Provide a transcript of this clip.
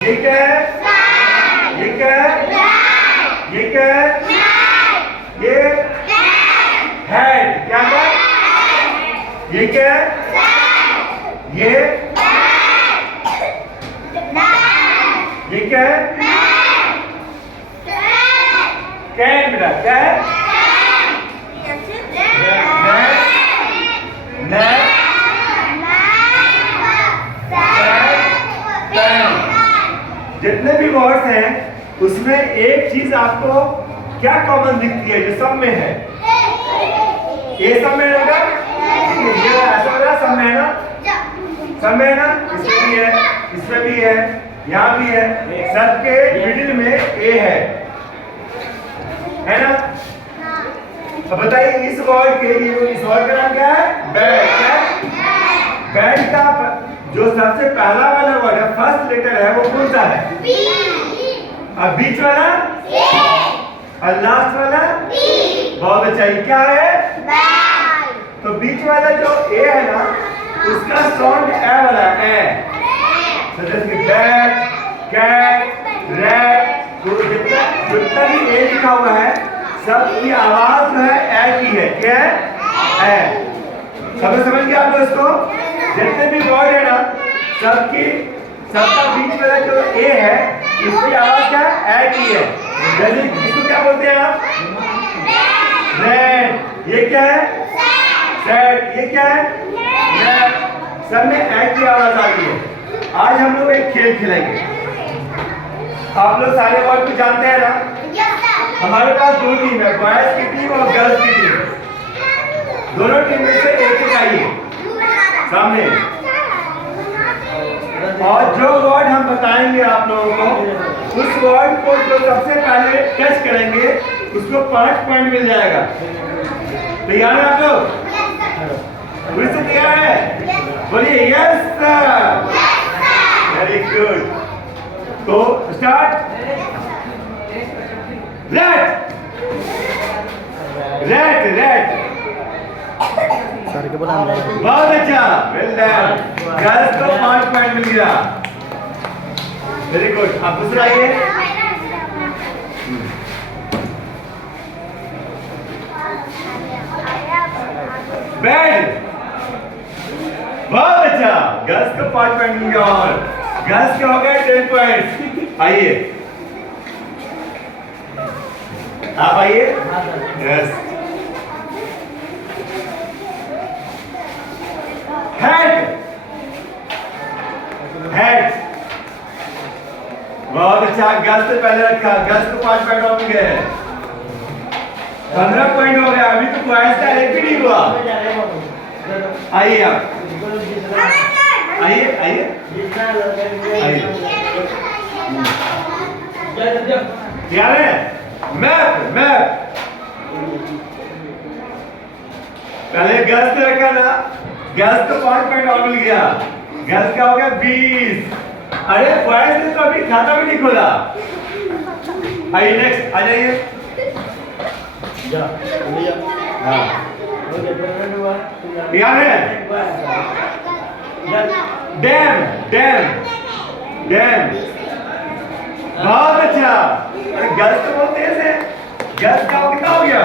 ये क्या है? ये क्या है? ये क्या है? ये हेड। क्या है? ये क्या है? ये क्या है? कैन। बेटा क्या है? जितने भी वर्ड्स हैं उसमें एक चीज आपको क्या कॉमन दिखती है जो सब में है? ये सब में होगा, ये ऐसा होगा सब में है ना, सब में है ना, इसमें भी है, इसमें भी है, यहाँ भी है, सबके मिडिल में ए है ना? अब बताइए इस वर्ड के लिए, इस वर्ड का नाम क्या है? बैड। क्या? बैड का जो सबसे पहला वाला वर्ड है, फर्स्ट लेटर है, वो कौन सा है? बी। और बीच वाला? ए। और लास्ट वाला? बी। बहुत अच्छा। ये क्या है? बैड। तो बीच वाला जो ए है ना, उसका साउंड ए वाला है। तो जैसे बैड, कैट, रैट, जितना भी ए लिखा हुआ है सबकी आवाज जो है ए की है। क्या है? ए। समझ गया आप लोग इसको? जितने भी वर्ड है ना सबका बीच वाला जो ए है इसकी आवाज क्या है? ए की है। जैसे इसको क्या बोलते हैं आप? रेड। ये क्या है? सैड। ये क्या है? रेड। सब में ए की आवाज आ रही है। आज हम लोग एक खेल खेलेंगे। आप लोग सारे वर्ड को जानते हैं ना? हमारे पास दो टीम है, बॉयज की टीम और गर्ल्स की टीम। दोनों टीम में से एक आइए सामने, और जो वर्ड हम बताएंगे आप लोगों को, उस वर्ड को जो सबसे पहले टच करेंगे उसको 5 पॉइंट मिल जाएगा। तैयार है आप लोग? फिर से तैयार है? बोलिए यस सर। Very good. तो स्टार्ट। रेड। रेड। रेड। बहुत अच्छा, वेल डन। गर्ल्स को 5 पॉइंट मिल गया। Very good. आप दूसरा आइए। बेड। बहुत अच्छा, गर्ल्स को 5 पॉइंट मिल गया। और गर्ल्स के हो गए 10 पॉइंट। आइए, आप आइए। यस। हेड। हेड। बहुत अच्छा, गर्ल्स से पहले रखा। गर्ल्स को 5 पॉइंट और मिल गए। 15 पॉइंट हो गया। अभी तो बॉयज का एक भी नहीं हुआ। आइए आप, आइए आइए आइए। क्या है? मैप। मैप। पहले गर्ल्स ने रखा ना, गर्ल्स को 5 पॉइंट और मिल गया। गर्ल्स का हो गया 20। अरे बॉयज ने तो अभी खाता भी नहीं खोला। आइए नेक्स्ट, आ जाइए। क्या है? डैम। डैम। डैम। बहुत अच्छा। गर्ल्स तो बहुत तेज है। गर्ल्स का कितना हो गया?